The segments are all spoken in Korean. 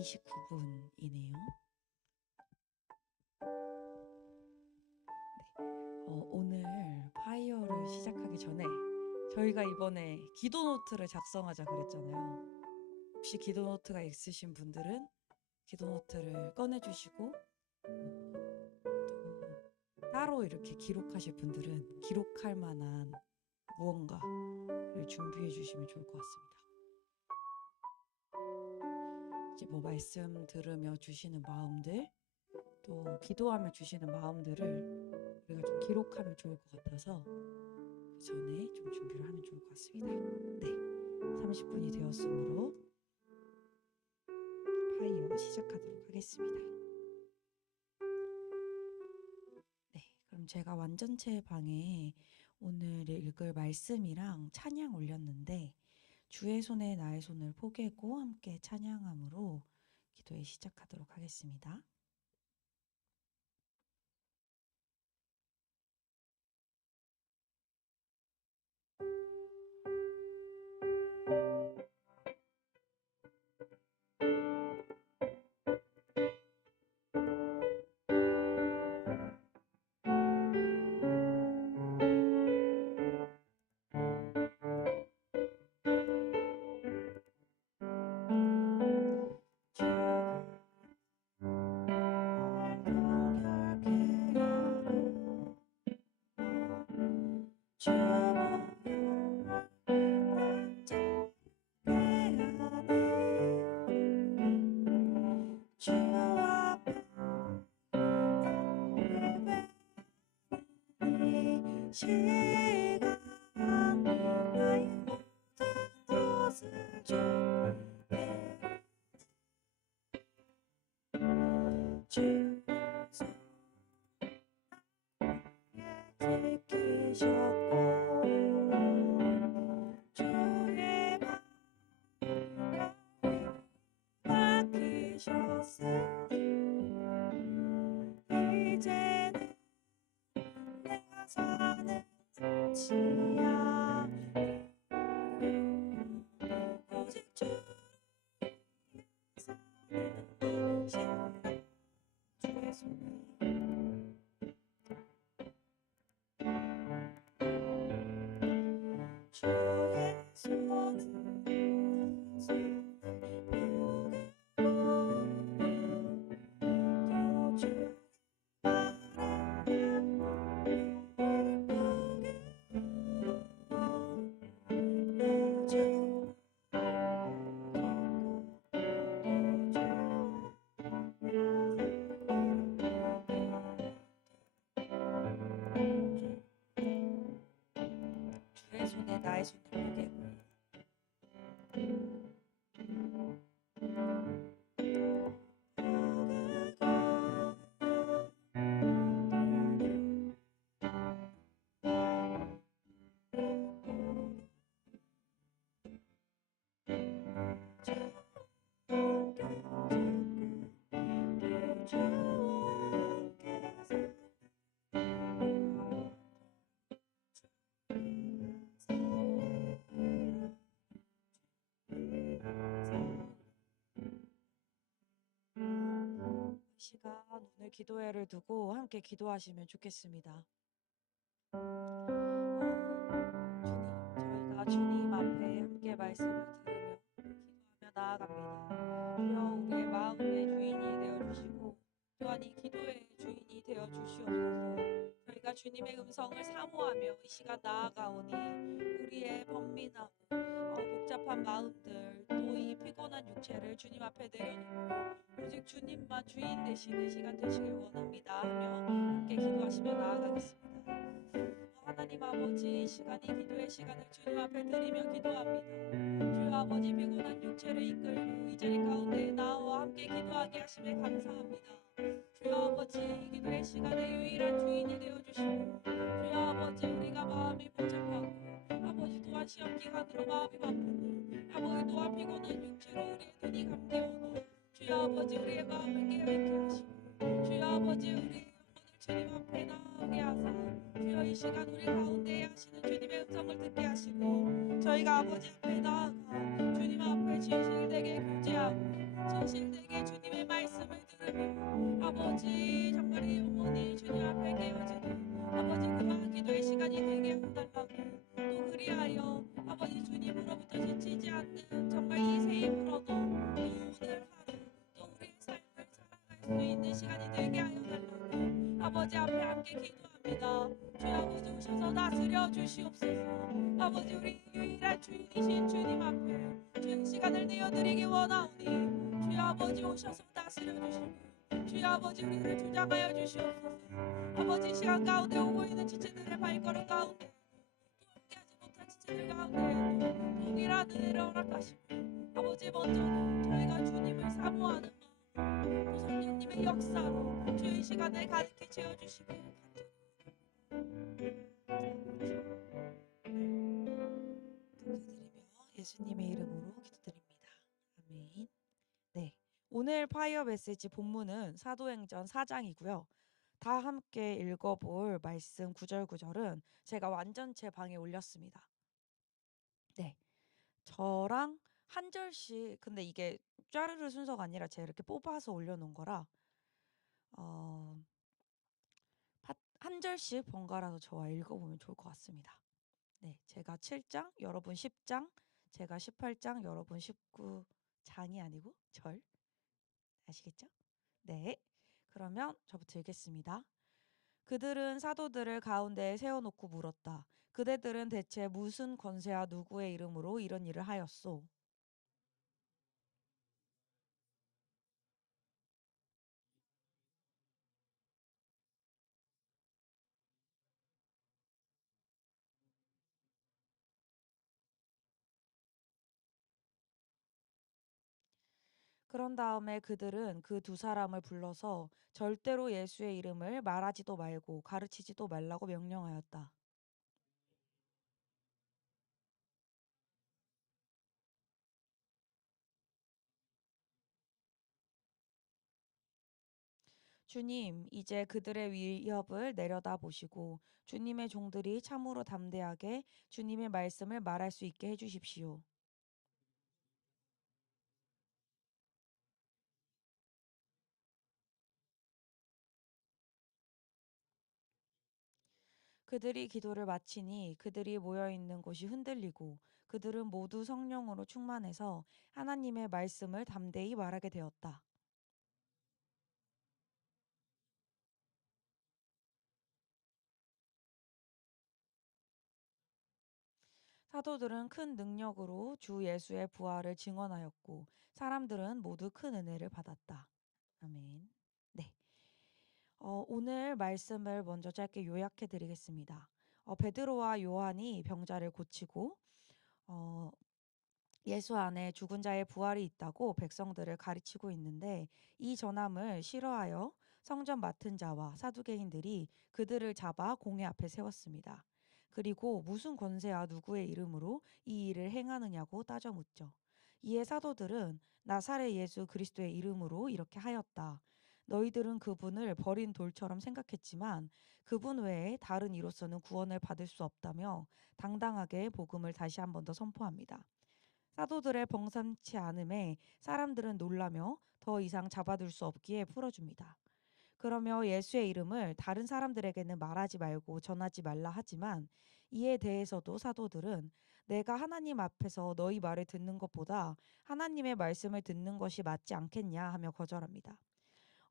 29분이네요. 오늘 파이어를 시작하기 전에 저희가 이번에 기도 노트를 작성하자 그랬잖아요. 혹시 기도 노트가 있으신 분들은 기도 노트를 꺼내주시고, 또 따로 이렇게 기록하실 분들은 기록할 만한 무언가를 준비해 주시면 좋을 것 같습니다. 이제 뭐 말씀 들으며 주시는 마음들, 또 기도하며 주시는 마음들을 우리가 좀 기록하면 좋을 것 같아서 그 전에 좀 준비를 하면 좋을 것 같습니다. 네, 30분이 되었으므로 파이어 시작하도록 하겠습니다. 네, 그럼 제가 완전체 방에 오늘 읽을 말씀이랑 찬양 올렸는데, 주의 손에 나의 손을 포개고 함께 찬양함으로 기도에 시작하도록 하겠습니다. 주의 손에 나의 손을 포개고 시간 오늘 기도회를 두고 함께 기도하시면 좋겠습니다. 저희가 주님 앞에 함께 말씀을 들으며 기도하며 나아갑니다. 주여, 우리의 마음의 주인이 되어주시고 또한 이 기도의 주인이 되어주시옵소서. 저희가 주님의 음성을 사모하며 이 시간 나아가오니 우리의 번민하고 복잡한 마음들, 또 이 피곤한 육체를 주님 앞에 내려놓고 오직 주님만 주인 되시는 시간 되시길 원합니다 하며 함께 기도하시며 나아가겠습니다. 하나님 아버지, 이 시간이 기도의 시간을 주님 앞에 드리며 기도합니다. 주여 아버지, 피곤한 육체를 이끌고 이 자리 가운데 나와 함께 기도하게 하심에 감사합니다. 주여 아버지, 기도의 시간에 유일한 주인이 되어주시고, 주여 아버지, 우리가 마음이 복잡하고 아버지 또한 시험 기간으로 마음이 바쁘고 아버지 또한 피곤한 육체로 우리의 눈이 감기어도 주여 아버지, 우리의 마음을 깨어있게 하시고 주여 아버지, 우리 주님 앞에 나오게 하사 주여 이 시간 우리 가운데 하시는 주님의 음성을 듣게 하시고 저희가 아버지 앞에 나아가 주님 앞에 진실되게 교제하고 진실되게 주님의 말씀을 들으며 아버지 정말 영혼이 주님 앞에 깨어지는 아버지 그러한 기도의 시간이 되게 해달라고 또 그리하여 아버지 주님으로부터 지치지 않는 정말 이 새 힘으로도 또 오늘 하루 또 우리의 삶을 살아갈 수 있는 시간이 되게 하여 달라고 아버지 앞에 함께 기도합니다. 주여 아버지 오셔서 다스려 주시옵소서. 아버지 우리 유일한 주인이신 주님 앞에 주의 시간을 내어드리기 원하오니 주여 아버지 오셔서 다스려 주시고 주여 아버지 우리를 주장하여 주시옵소서. 아버지 시간 가운데 오고 있는 지체들의 발걸음 가운데 함께하지 못한 지체들 가운데 동일한 은혜를 허락하시고 아버지 먼저는 저희가 주님을 사모하는 마음 또 성령님의 역사로 주의 시간을 가득히 채워주시길 감사드리며 예수님의 이름으로 기도드립니다. 아멘. 네, 오늘 파이어 메시지 본문은 사도행전 4장이고요. 다 함께 읽어볼 말씀 구절구절은 제가 완전체 방에 올렸습니다. 네, 저랑 한 절씩, 근데 이게 짜르르 순서가 아니라 제가 이렇게 뽑아서 올려놓은 거라 한 절씩 번갈아서 저와 읽어보면 좋을 것 같습니다. 네, 제가 7장, 여러분 10장, 제가 18장, 여러분 19장이 아니고 절. 아시겠죠? 네, 그러면 저부터 읽겠습니다. 그들은 사도들을 가운데에 세워놓고 물었다. 그대들은 대체 무슨 권세와 누구의 이름으로 이런 일을 하였소? 그런 다음에 그들은 그 두 사람을 불러서 절대로 예수의 이름을 말하지도 말고 가르치지도 말라고 명령하였다. 주님, 이제 그들의 위협을 내려다 보시고 주님의 종들이 참으로 담대하게 주님의 말씀을 말할 수 있게 해주십시오. 그들이 기도를 마치니 그들이 모여 있는 곳이 흔들리고 그들은 모두 성령으로 충만해서 하나님의 말씀을 담대히 말하게 되었다. 사도들은 큰 능력으로 주 예수의 부활을 증언하였고 사람들은 모두 큰 은혜를 받았다. 아멘. 네. 오늘 말씀을 먼저 짧게 요약해 드리겠습니다. 베드로와 요한이 병자를 고치고 어, 예수 안에 죽은 자의 부활이 있다고 백성들을 가르치고 있는데 이 전함을 싫어하여 성전 맡은 자와 사두개인들이 그들을 잡아 공회 앞에 세웠습니다. 그리고 무슨 권세와 누구의 이름으로 이 일을 행하느냐고 따져 묻죠. 이에 사도들은 나사렛 예수 그리스도의 이름으로 이렇게 하였다. 너희들은 그분을 버린 돌처럼 생각했지만 그분 외에 다른 이로서는 구원을 받을 수 없다며 당당하게 복음을 다시 한 번 더 선포합니다. 사도들의 범상치 않음에 사람들은 놀라며 더 이상 잡아둘 수 없기에 풀어줍니다. 그러며 예수의 이름을 다른 사람들에게는 말하지 말고 전하지 말라 하지만 이에 대해서도 사도들은 내가 하나님 앞에서 너희 말을 듣는 것보다 하나님의 말씀을 듣는 것이 맞지 않겠냐 하며 거절합니다.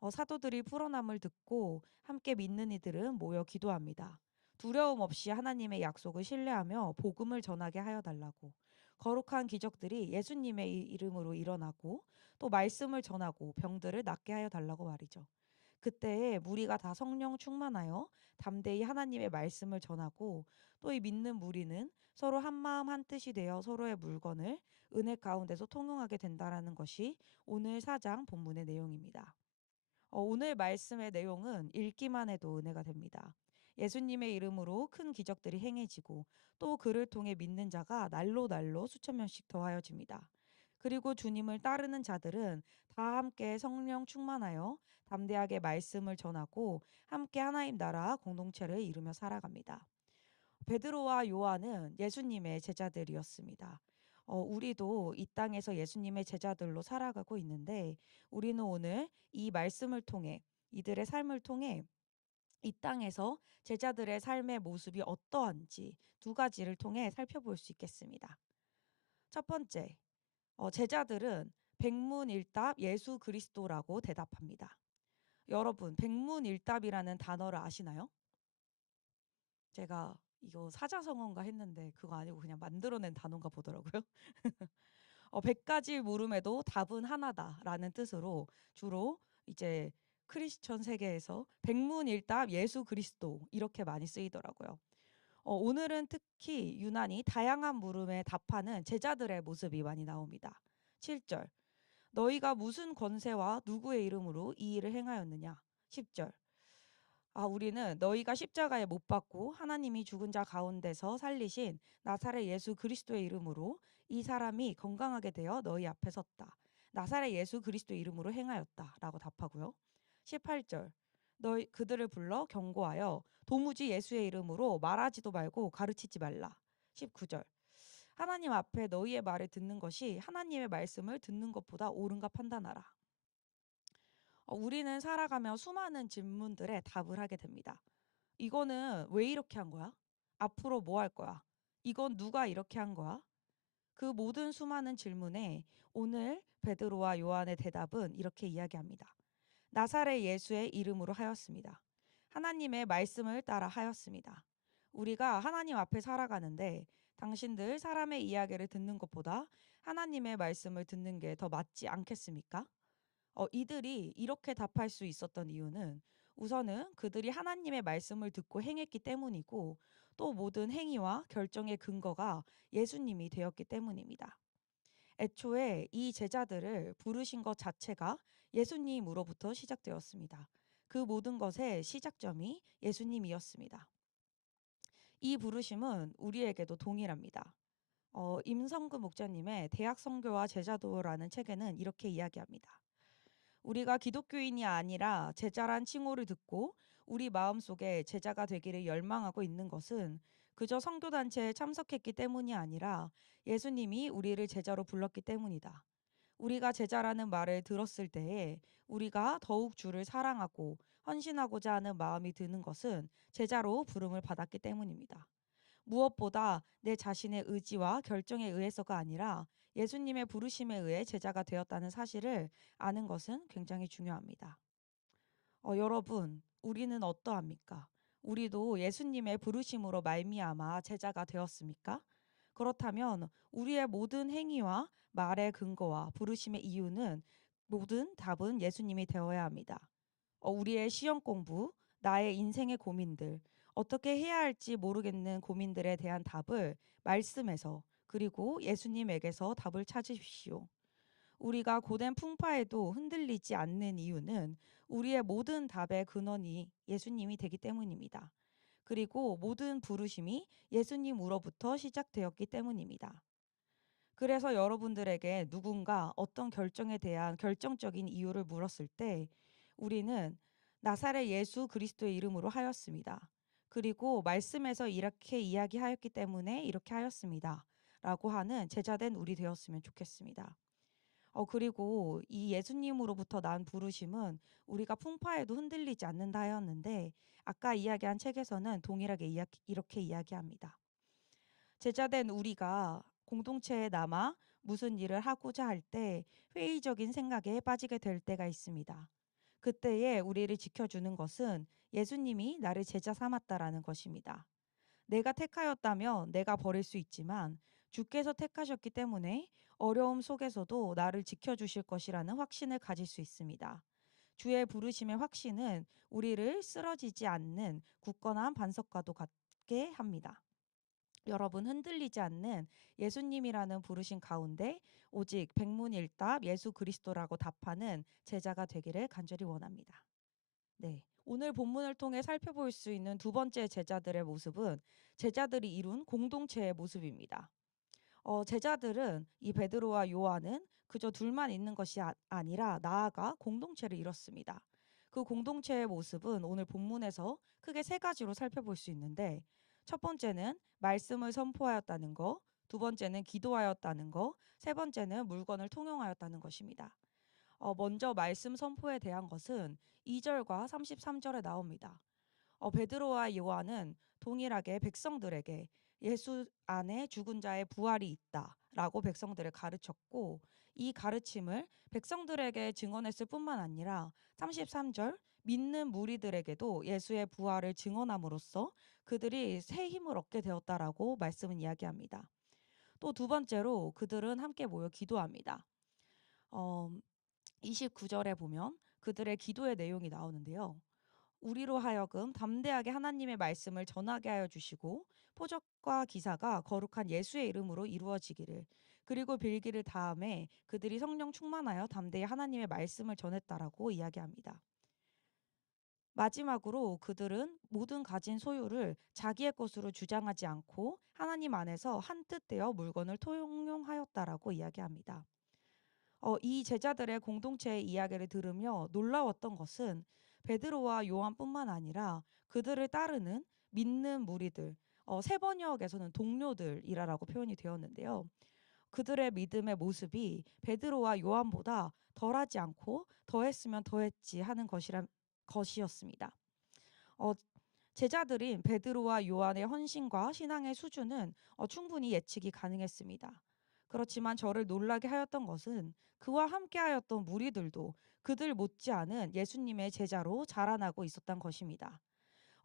사도들이 풀어남을 듣고 함께 믿는 이들은 모여 기도합니다. 두려움 없이 하나님의 약속을 신뢰하며 복음을 전하게 하여 달라고. 거룩한 기적들이 예수님의 이름으로 일어나고 또 말씀을 전하고 병들을 낫게 하여 달라고 말이죠. 그때에 무리가 다 성령 충만하여 담대히 하나님의 말씀을 전하고 또 이 믿는 무리는 서로 한 마음 한 뜻이 되어 서로의 물건을 은혜 가운데서 통용하게 된다라는 것이 오늘 4장 본문의 내용입니다. 오늘 말씀의 내용은 읽기만 해도 은혜가 됩니다. 예수님의 이름으로 큰 기적들이 행해지고 또 그를 통해 믿는 자가 날로 날로 수천 명씩 더하여집니다. 그리고 주님을 따르는 자들은 다 함께 성령 충만하여 담대하게 말씀을 전하고 함께 하나님 나라 공동체를 이루며 살아갑니다. 베드로와 요한은 예수님의 제자들이었습니다. 우리도 이 땅에서 예수님의 제자들로 살아가고 있는데 우리는 오늘 이 말씀을 통해 이들의 삶을 통해 이 땅에서 제자들의 삶의 모습이 어떠한지 두 가지를 통해 살펴볼 수 있겠습니다. 첫 번째, 제자들은 백문일답 예수 그리스도라고 대답합니다. 여러분, 백문일답이라는 단어를 아시나요? 제가 이거 사자성어인가 했는데 그거 아니고 그냥 만들어낸 단어인가 보더라고요. 100가지 물음에도 답은 하나다라는 뜻으로 주로 이제 크리스천 세계에서 백문일답 예수 그리스도 이렇게 많이 쓰이더라고요. 오늘은 특히 유난히 다양한 물음에 답하는 제자들의 모습이 많이 나옵니다. 7절, 너희가 무슨 권세와 누구의 이름으로 이 일을 행하였느냐? 10절, 우리는 너희가 십자가에 못 박고 하나님이 죽은 자 가운데서 살리신 나사렛 예수 그리스도의 이름으로 이 사람이 건강하게 되어 너희 앞에 섰다. 나사렛 예수 그리스도의 이름으로 행하였다라고 답하고요. 18절, 너희 그들을 불러 경고하여 도무지 예수의 이름으로 말하지도 말고 가르치지 말라. 19절, 하나님 앞에 너희의 말을 듣는 것이 하나님의 말씀을 듣는 것보다 옳은가 판단하라. 우리는 살아가며 수많은 질문들에 답을 하게 됩니다. 이거는 왜 이렇게 한 거야? 앞으로 뭐 할 거야? 이건 누가 이렇게 한 거야? 그 모든 수많은 질문에 오늘 베드로와 요한의 대답은 이렇게 이야기합니다. 나사렛 예수의 이름으로 하였습니다. 하나님의 말씀을 따라 하였습니다. 우리가 하나님 앞에 살아가는데 당신들 사람의 이야기를 듣는 것보다 하나님의 말씀을 듣는 게 더 맞지 않겠습니까? 이들이 이렇게 답할 수 있었던 이유는 우선은 그들이 하나님의 말씀을 듣고 행했기 때문이고 또 모든 행위와 결정의 근거가 예수님이 되었기 때문입니다. 애초에 이 제자들을 부르신 것 자체가 예수님으로부터 시작되었습니다. 그 모든 것의 시작점이 예수님이었습니다. 이 부르심은 우리에게도 동일합니다. 임성근 목자님의 대학 선교와 제자도라는 책에는 이렇게 이야기합니다. 우리가 기독교인이 아니라 제자란 칭호를 듣고 우리 마음속에 제자가 되기를 열망하고 있는 것은 그저 선교단체에 참석했기 때문이 아니라 예수님이 우리를 제자로 불렀기 때문이다. 우리가 제자라는 말을 들었을 때에 우리가 더욱 주를 사랑하고 헌신하고자 하는 마음이 드는 것은 제자로 부름을 받았기 때문입니다. 무엇보다 내 자신의 의지와 결정에 의해서가 아니라 예수님의 부르심에 의해 제자가 되었다는 사실을 아는 것은 굉장히 중요합니다. 여러분, 우리는 어떠합니까? 우리도 예수님의 부르심으로 말미암아 제자가 되었습니까? 그렇다면 우리의 모든 행위와 말의 근거와 부르심의 이유는 모든 답은 예수님이 되어야 합니다. 우리의 시험 공부, 나의 인생의 고민들, 어떻게 해야 할지 모르겠는 고민들에 대한 답을 말씀에서 그리고 예수님에게서 답을 찾으십시오. 우리가 고된 풍파에도 흔들리지 않는 이유는 우리의 모든 답의 근원이 예수님이 되기 때문입니다. 그리고 모든 부르심이 예수님으로부터 시작되었기 때문입니다. 그래서 여러분들에게 누군가 어떤 결정에 대한 결정적인 이유를 물었을 때 우리는 나사렛 예수 그리스도의 이름으로 하였습니다. 그리고 말씀에서 이렇게 이야기하였기 때문에 이렇게 하였습니다. 라고 하는 제자된 우리 되었으면 좋겠습니다. 그리고 이 예수님으로부터 난 부르심은 우리가 풍파에도 흔들리지 않는다 하였는데 아까 이야기한 책에서는 동일하게 이렇게 이야기합니다. 제자된 우리가 공동체에 남아 무슨 일을 하고자 할 때 회의적인 생각에 빠지게 될 때가 있습니다. 그때에 우리를 지켜주는 것은 예수님이 나를 제자 삼았다라는 것입니다. 내가 택하였다면 내가 버릴 수 있지만 주께서 택하셨기 때문에 어려움 속에서도 나를 지켜주실 것이라는 확신을 가질 수 있습니다. 주의 부르심의 확신은 우리를 쓰러지지 않는 굳건한 반석과도 같게 합니다. 여러분 흔들리지 않는 예수님이라는 부르심 가운데 오직 백문일답 예수 그리스도라고 답하는 제자가 되기를 간절히 원합니다. 네. 오늘 본문을 통해 살펴볼 수 있는 두 번째 제자들의 모습은 제자들이 이룬 공동체의 모습입니다. 제자들은 이 베드로와 요한은 그저 둘만 있는 것이 아니라 나아가 공동체를 이뤘습니다. 그 공동체의 모습은 오늘 본문에서 크게 세 가지로 살펴볼 수 있는데 첫 번째는 말씀을 선포하였다는 거, 두 번째는 기도하였다는 거, 세 번째는 물건을 통용하였다는 것입니다. 먼저 말씀 선포에 대한 것은 2절과 33절에 나옵니다. 베드로와 요한은 동일하게 백성들에게 예수 안에 죽은 자의 부활이 있다라고 백성들을 가르쳤고, 이 가르침을 백성들에게 증언했을 뿐만 아니라 33절 믿는 무리들에게도 예수의 부활을 증언함으로써 그들이 새 힘을 얻게 되었다라고 말씀은 이야기합니다. 또 두 번째로 그들은 함께 모여 기도합니다. 29절에 보면 그들의 기도의 내용이 나오는데요. 우리로 하여금 담대하게 하나님의 말씀을 전하게 하여 주시고 표적과 기사가 거룩한 예수의 이름으로 이루어지기를, 그리고 빌기를 다음에 그들이 성령 충만하여 담대히 하나님의 말씀을 전했다라고 이야기합니다. 마지막으로 그들은 모든 가진 소유를 자기의 것으로 주장하지 않고 하나님 안에서 한뜻 되어 물건을 통용하였다라고 이야기합니다. 이 제자들의 공동체의 이야기를 들으며 놀라웠던 것은 베드로와 요한뿐만 아니라 그들을 따르는 믿는 무리들, 세 번역에서는 동료들이라고 표현이 되었는데요. 그들의 믿음의 모습이 베드로와 요한보다 덜하지 않고 더했으면 더했지 하는 것이었습니다. 어, 제자들인 베드로와 요한의 헌신과 신앙의 수준은 충분히 예측이 가능했습니다. 그렇지만 저를 놀라게 하였던 것은 그와 함께하였던 무리들도 그들 못지않은 예수님의 제자로 자라나고 있었던 것입니다.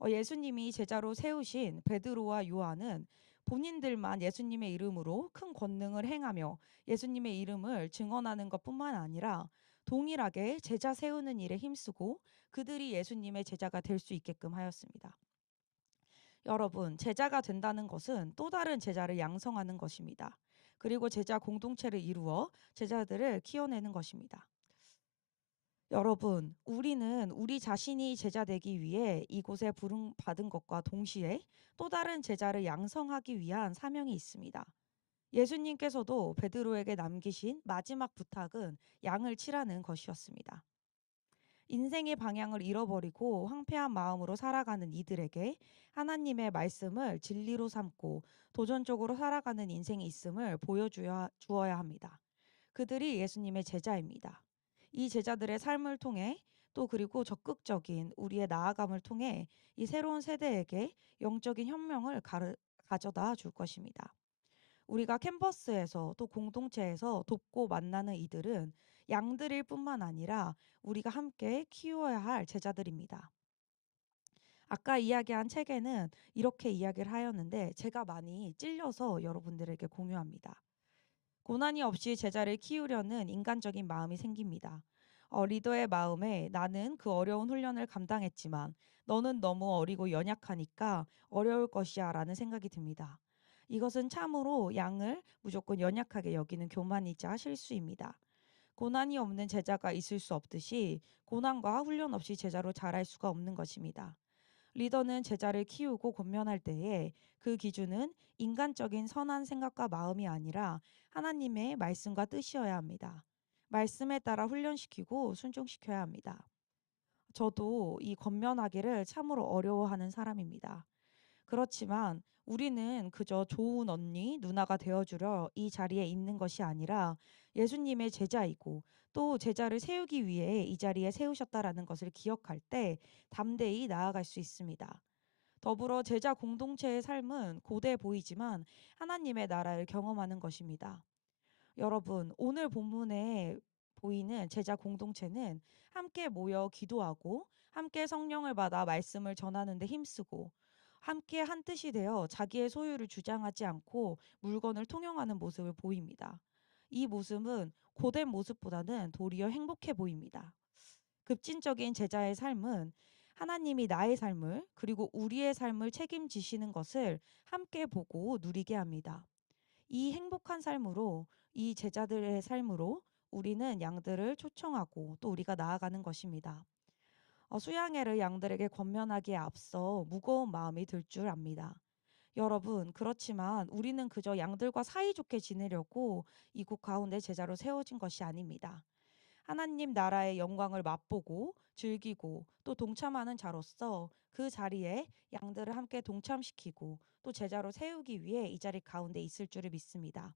예수님이 제자로 세우신 베드로와 요한은 본인들만 예수님의 이름으로 큰 권능을 행하며 예수님의 이름을 증언하는 것뿐만 아니라 동일하게 제자 세우는 일에 힘쓰고 그들이 예수님의 제자가 될 수 있게끔 하였습니다. 여러분, 제자가 된다는 것은 또 다른 제자를 양성하는 것입니다. 그리고 제자 공동체를 이루어 제자들을 키워내는 것입니다. 여러분, 우리는 우리 자신이 제자 되기 위해 이곳에 부름받은 것과 동시에 또 다른 제자를 양성하기 위한 사명이 있습니다. 예수님께서도 베드로에게 남기신 마지막 부탁은 양을 치라는 것이었습니다. 인생의 방향을 잃어버리고 황폐한 마음으로 살아가는 이들에게 하나님의 말씀을 진리로 삼고 도전적으로 살아가는 인생이 있음을 보여주어야 합니다. 그들이 예수님의 제자입니다. 이 제자들의 삶을 통해 또 그리고 적극적인 우리의 나아감을 통해 이 새로운 세대에게 영적인 혁명을 가져다 줄 것입니다. 우리가 캠퍼스에서 또 공동체에서 돕고 만나는 이들은 양들일 뿐만 아니라 우리가 함께 키워야 할 제자들입니다. 아까 이야기한 책에는 이렇게 이야기를 하였는데 제가 많이 찔려서 여러분들에게 공유합니다. 고난이 없이 제자를 키우려는 인간적인 마음이 생깁니다. 리더의 마음에 나는 그 어려운 훈련을 감당했지만 너는 너무 어리고 연약하니까 어려울 것이야 라는 생각이 듭니다. 이것은 참으로 양을 무조건 연약하게 여기는 교만이자 실수입니다. 고난이 없는 제자가 있을 수 없듯이 고난과 훈련 없이 제자로 자랄 수가 없는 것입니다. 리더는 제자를 키우고 권면할 때에 그 기준은 인간적인 선한 생각과 마음이 아니라 하나님의 말씀과 뜻이어야 합니다. 말씀에 따라 훈련시키고 순종시켜야 합니다. 저도 이 권면하기를 참으로 어려워하는 사람입니다. 그렇지만 우리는 그저 좋은 언니, 누나가 되어주려 이 자리에 있는 것이 아니라 예수님의 제자이고 또 제자를 세우기 위해 이 자리에 세우셨다라는 것을 기억할 때 담대히 나아갈 수 있습니다. 더불어 제자 공동체의 삶은 고대 보이지만 하나님의 나라를 경험하는 것입니다. 여러분, 오늘 본문에 보이는 제자 공동체는 함께 모여 기도하고 함께 성령을 받아 말씀을 전하는 데 힘쓰고 함께 한 뜻이 되어 자기의 소유를 주장하지 않고 물건을 통용하는 모습을 보입니다. 이 모습은 고된 모습보다는 도리어 행복해 보입니다. 급진적인 제자의 삶은 하나님이 나의 삶을 그리고 우리의 삶을 책임지시는 것을 함께 보고 누리게 합니다. 이 행복한 삶으로 이 제자들의 삶으로 우리는 양들을 초청하고 또 우리가 나아가는 것입니다. 수양회를 양들에게 권면하기에 앞서 무거운 마음이 들 줄 압니다. 여러분, 그렇지만 우리는 그저 양들과 사이좋게 지내려고 이곳 가운데 제자로 세워진 것이 아닙니다. 하나님 나라의 영광을 맛보고 즐기고 또 동참하는 자로서 그 자리에 양들을 함께 동참시키고 또 제자로 세우기 위해 이 자리 가운데 있을 줄을 믿습니다.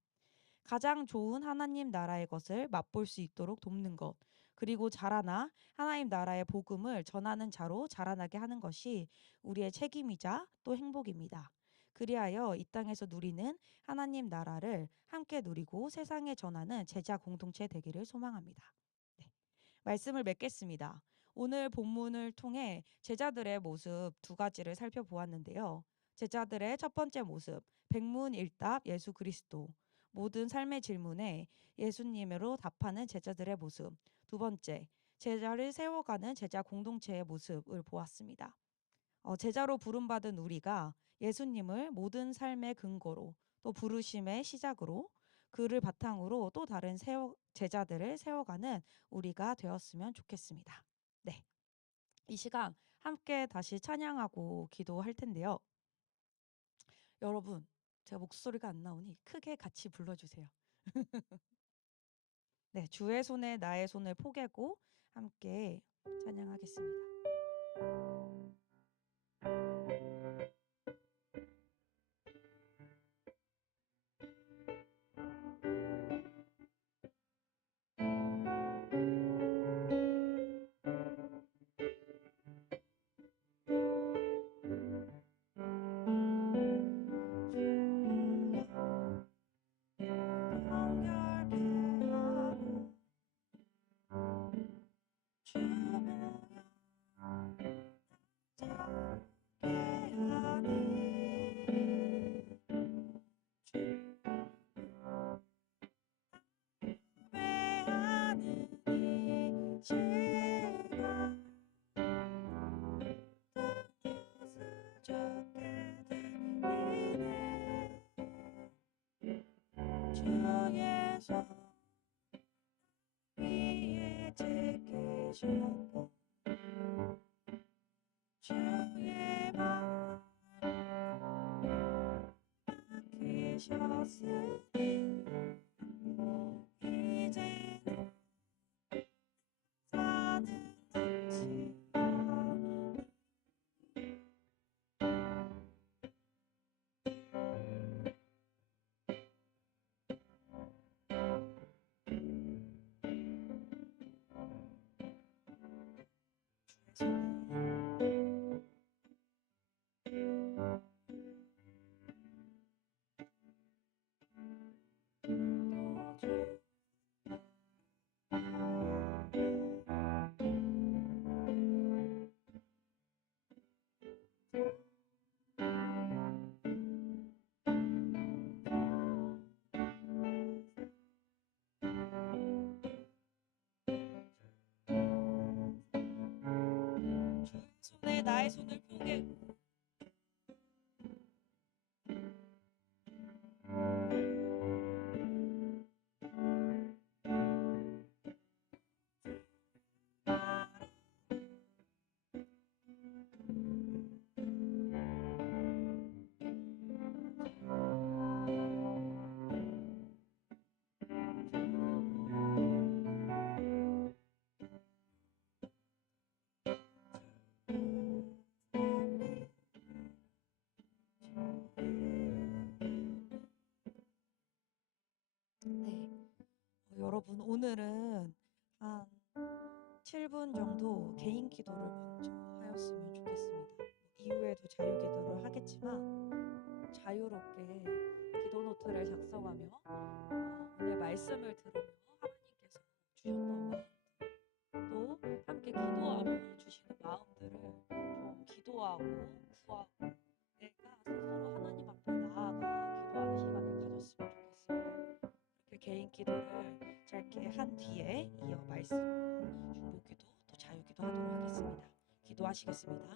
가장 좋은 하나님 나라의 것을 맛볼 수 있도록 돕는 것, 그리고 자라나 하나님 나라의 복음을 전하는 자로 자라나게 하는 것이 우리의 책임이자 또 행복입니다. 그리하여 이 땅에서 누리는 하나님 나라를 함께 누리고 세상에 전하는 제자 공동체 되기를 소망합니다. 네, 말씀을 맺겠습니다. 오늘 본문을 통해 제자들의 모습 두 가지를 살펴보았는데요. 제자들의 첫 번째 모습, 백문일답 예수 그리스도, 모든 삶의 질문에 예수님으로 답하는 제자들의 모습. 두 번째, 제자를 세워가는 제자 공동체의 모습을 보았습니다. 제자로 부름받은 우리가 예수님을 모든 삶의 근거로 또 부르심의 시작으로 그를 바탕으로 또 다른 제자들을 세워가는 우리가 되었으면 좋겠습니다. 네, 이 시간 함께 다시 찬양하고 기도할 텐데요. 여러분, 제 목소리가 안 나오니 크게 같이 불러주세요. 네, 주의 손에 나의 손을 포개고 함께 찬양하겠습니다. 주의 손 위에 제기셨고 주의 발 박히셨으니 이제는 사는 것이야. 손에 나의 손을 포개고 네, 여러분 오늘은 한 7분 정도 개인 기도를 먼저 하였으면 좋겠습니다. 이후에도 자유 기도를 하겠지만 자유롭게 기도 노트를 작성하며 오늘 말씀을 들으며 하나님께서 주셨던 마음 또 함께 기도하며 주시는 마음들을 좀 기도하고 구하고 내가 스스로 하나님 앞에 나아가 기도하는 시간을 가졌으면 좋겠습니다. 이렇게 개인 기도를 짧게 한 뒤에 이어 말씀과 중보 기도 또 자유 기도 하도록 하겠습니다. 기도하시겠습니다.